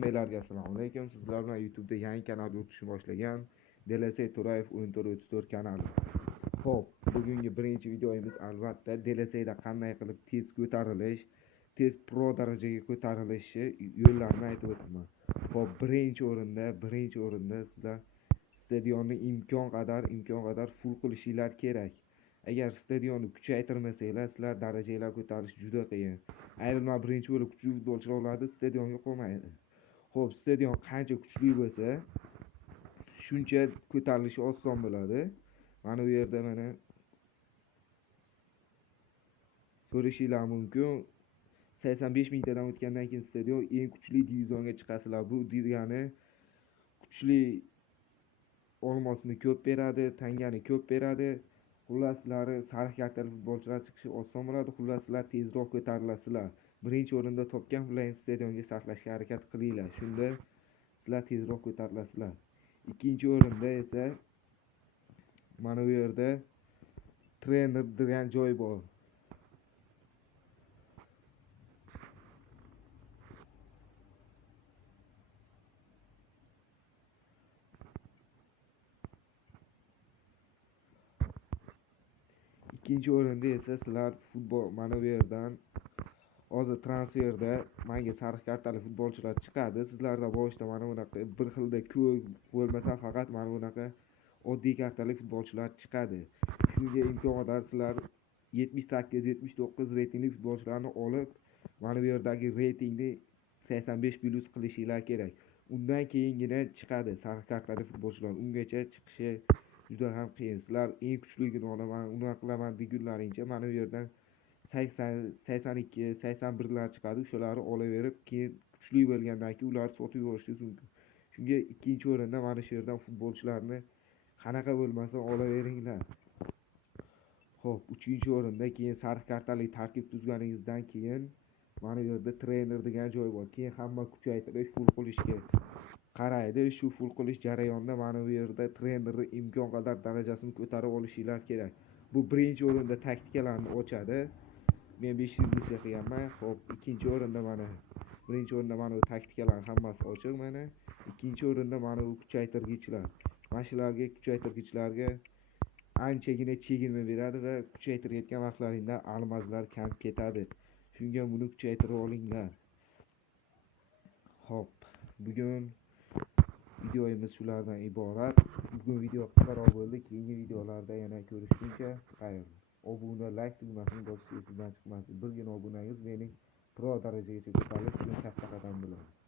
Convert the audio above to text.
Hammalarga assalomu alaykum. Sizlar bilan YouTube'da yangi kanal o'tishni boshlagan Delasey To'rayev 1434 kanali. Xo'p, bugungi birinchi videomiz albatta Delaseyda qanday qilib tez ko'tarilish, tez pro darajaga ko'tarilishi yo'llarini aytib o'taman. Xo'p, birinchi o'rinda sizlar stadionni imkon qadar full qilishinglar kerak. Agar stadionni kuchaytirmasanglar, sizlar darajalar ko'tarish juda qiyin. Ayrimlar birinchi bo'lib kuchli futbolchilar oladi, stadionga qo'ymaydi. Xo'p, stadion qancha kuchli bo'lsa, shuncha ko'tarilishi oson bo'ladi. Mana bu yerda mana ko'rishinglar mumkin. 85 mingtadan o'tgandan keyin stadion eng kuchli divizionga chiqasizlar. Bu degani kuchli olmosni ko'p beradi, tangani ko'p beradi. Xullas, sizlar sariq kartali futbolchilar chiqishi oson bo'ladi. Xullas, sizlar tezroq ko'tarilasizlar. Birinchi o'rinda topgan pullaringizni stadionga sarflashga harakat qilinglar. Shunda sizlar tezroq ko'tarilasizlar. Ikkinchi o'rinda esa mana bu yerda trener degan joy bor. Ikkinchi o'rinda esa sizlar futbol mana bu yerdan hozir transferda menga sariq kartali futbolchilar chiqadi. Sizlarda boshida mana bunaqa bir xilda ko'k bo'lmasa faqat mana bunaqa oddiy kartali futbolchilar chiqadi. Shunga imkon qadar sizlar 78-79 reytingli futbolchilarni olib, mana bu yerdagi reytingni 85+ qilishinglar kerak. Undan keyingina chiqadi sariq kartali futbolchilar. Ungacha chiqishi juda ham qiyin. Sizlar eng kuchligini olaman, unaqa qilaman degunlaringcha mana bu yerdan 80, 82, 81lar chiqadi. O'shalarni olaverib, keyin kuchli bo'lgandan keyin ularni sotib yuborishingiz mumkin. Shunga ikkinchi o'rinda mana shu yerdan futbolchilarni qanaqa bo'lmasa olaveringlar. Xo'p, uchinchi o'rinda keyin sariq kartali tarkib tuzganingizdan keyin mana bu yerda trener degan joy bor. Keyin hamma kuchaytirish, full qilishga qaraydi. Shu full qilish jarayonida mana bu yerda trenerni imkon qadar darajasini ko'tarib olishinglar kerak. Bu birinchi o'rinda taktikalarni ochadi. Men 500 qilganman. Xo'p, ikkinchi o'rinda mana birinchi o'rinda mana bu taktikalar hammasi ochiq mana. Ikkinchi o'rinda mana bu kuchaytirgichlar. Mana shularga kuchaytirgichlarga anchagina chegirma beradi va kuchaytirayotgan vaqtlaringda almazlar kam ketadi. Shunga buni kuchaytirib olinglar. Xo'p, bugun videomiz shulardan iborat. Bugun video qisqaroq bo'ldi. Keyingi videolarda yana ko'rishguncha xayr. Obuna, like tugmasini bosishni esingizdan chiqmasin. Birgina obunangiz mening pro darajagacha ko'tarilish uchun katta qadam bo'ladi.